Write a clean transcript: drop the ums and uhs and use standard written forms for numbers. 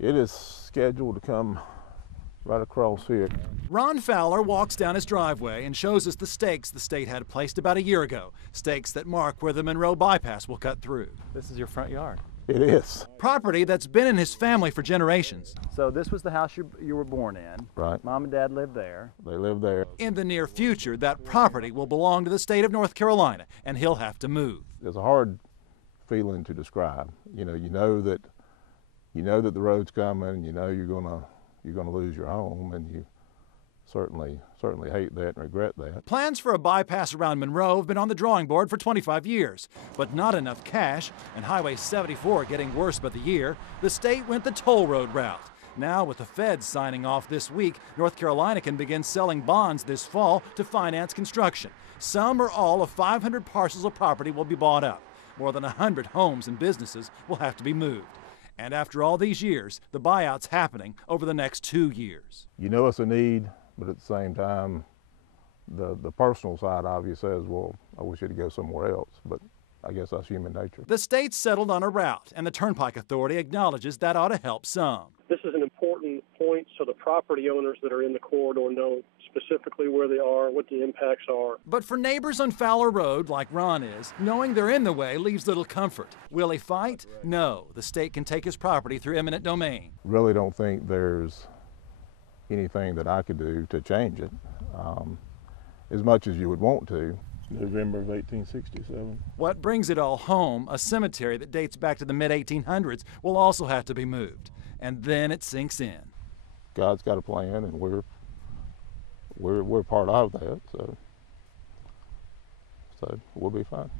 It is scheduled to come right across here. Ron Fowler walks down his driveway and shows us the stakes the state had placed about a year ago, stakes that mark where the Monroe Bypass will cut through. This is your front yard. It is. Property that's been in his family for generations. So this was the house you were born in. Right. Mom and Dad lived there. They live there. In the near future, that property will belong to the state of North Carolina, and he'll have to move. It's a hard feeling to describe. You know that the road's coming. You know you're gonna lose your home, and you certainly hate that and regret that. Plans for a bypass around Monroe have been on the drawing board for 25 years, but not enough cash, and Highway 74 getting worse by the year, the state went the toll road route. Now, with the feds signing off this week, North Carolina can begin selling bonds this fall to finance construction. Some or all of 500 parcels of property will be bought up. More than 100 homes and businesses will have to be moved. And after all these years, the buyout's happening over the next 2 years. You know it's a need, but at the same time, the personal side of you says, well, I wish you to go somewhere else, but I guess that's human nature. The state settled on a route, and the Turnpike Authority acknowledges that ought to help some. This is an important point so the property owners that are in the corridor know specifically where they are, what the impacts are. But for neighbors on Fowler Road, like Ron is, knowing they're in the way leaves little comfort. Will he fight? No. The state can take his property through eminent domain. Really don't think there's anything that I could do to change it, as much as you would want to. November of 1867. What brings it all home, a cemetery that dates back to the mid-1800s, will also have to be moved. And then it sinks in. God's got a plan, and we're part of that, so we'll be fine.